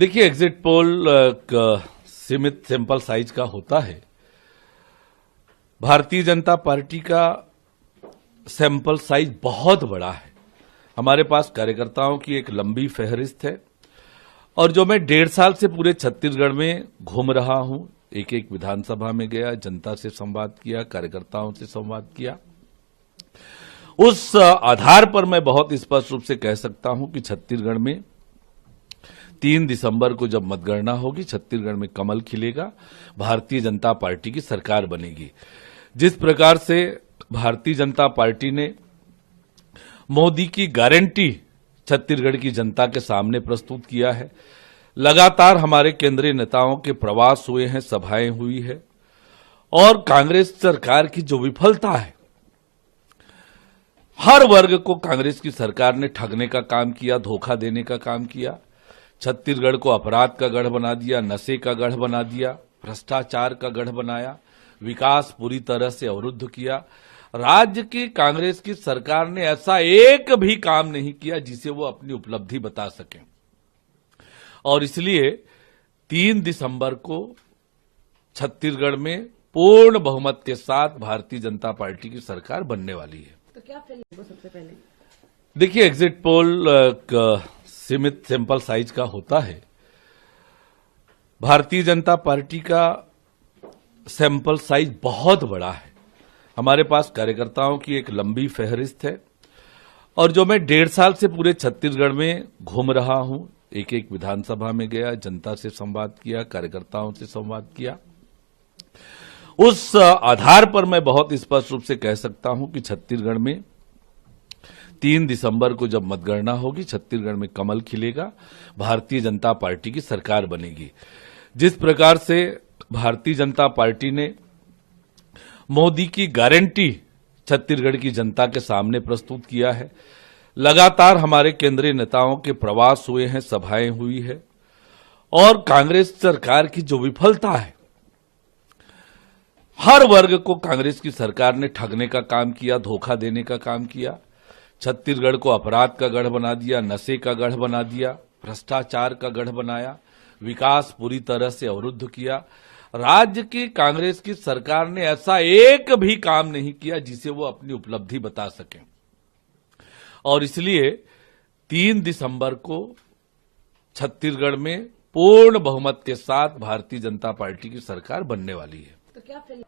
देखिए, exit poll सीमित sample size का होता है। भारतीय जनता पार्टी का सैंपल साइज बहुत बड़ा है। हमारे पास कार्यकर्ताओं की एक लंबी फहरिस्त है और जो मैं 1.5 साल से पूरे छत्तीसगढ़ में घूम रहा हूं, एक एक विधानसभा में गया, जनता से संवाद किया, कार्यकर्ताओं से संवाद किया, उस आधार पर मैं बहुत स्पष्ट रूप से कह सकता हूं कि छत्तीसगढ़ में 3 दिसंबर को जब मतगणना होगी, छत्तीसगढ़ में कमल खिलेगा, भारतीय जनता पार्टी की सरकार बनेगी। जिस प्रकार से भारतीय जनता पार्टी ने मोदी की गारंटी छत्तीसगढ़ की जनता के सामने प्रस्तुत किया है, लगातार हमारे केंद्रीय नेताओं के प्रवास हुए हैं, सभाएं हुई है, और कांग्रेस सरकार की जो विफलता है, हर वर्ग को कांग्रेस की सरकार ने ठगने का काम किया, धोखा देने का काम किया, छत्तीसगढ़ को अपराध का गढ़ बना दिया, नशे का गढ़ बना दिया, भ्रष्टाचार का गढ़ बनाया, विकास पूरी तरह से अवरुद्ध किया। राज्य की कांग्रेस की सरकार ने ऐसा एक भी काम नहीं किया जिसे वो अपनी उपलब्धि बता सकें, और इसलिए 3 दिसंबर को छत्तीसगढ़ में पूर्ण बहुमत के साथ भारतीय जनता पार्टी की सरकार बनने वाली है। तो क्या फील होगा सबसे पहले? देखिए, एग्जिट पोल सीमित सैंपल साइज का होता है। भारतीय जनता पार्टी का सैंपल साइज बहुत बड़ा है। हमारे पास कार्यकर्ताओं की एक लंबी फहरिस्त है और जो मैं 1.5 साल से पूरे छत्तीसगढ़ में घूम रहा हूं, एक एक विधानसभा में गया, जनता से संवाद किया, कार्यकर्ताओं से संवाद किया, उस आधार पर मैं बहुत स्पष्ट रूप से कह सकता हूं कि छत्तीसगढ़ में 3 दिसंबर को जब मतगणना होगी, छत्तीसगढ़ में कमल खिलेगा, भारतीय जनता पार्टी की सरकार बनेगी। जिस प्रकार से भारतीय जनता पार्टी ने मोदी की गारंटी छत्तीसगढ़ की जनता के सामने प्रस्तुत किया है, लगातार हमारे केंद्रीय नेताओं के प्रवास हुए हैं, सभाएं हुई है, और कांग्रेस सरकार की जो विफलता है, हर वर्ग को कांग्रेस की सरकार ने ठगने का काम किया, धोखा देने का काम किया, छत्तीसगढ़ को अपराध का गढ़ बना दिया, नशे का गढ़ बना दिया, भ्रष्टाचार का गढ़ बनाया, विकास पूरी तरह से अवरुद्ध किया। राज्य की कांग्रेस की सरकार ने ऐसा एक भी काम नहीं किया जिसे वो अपनी उपलब्धि बता सकें, और इसलिए 3 दिसंबर को छत्तीसगढ़ में पूर्ण बहुमत के साथ भारतीय जनता पार्टी की सरकार बनने वाली है। तो क्या फील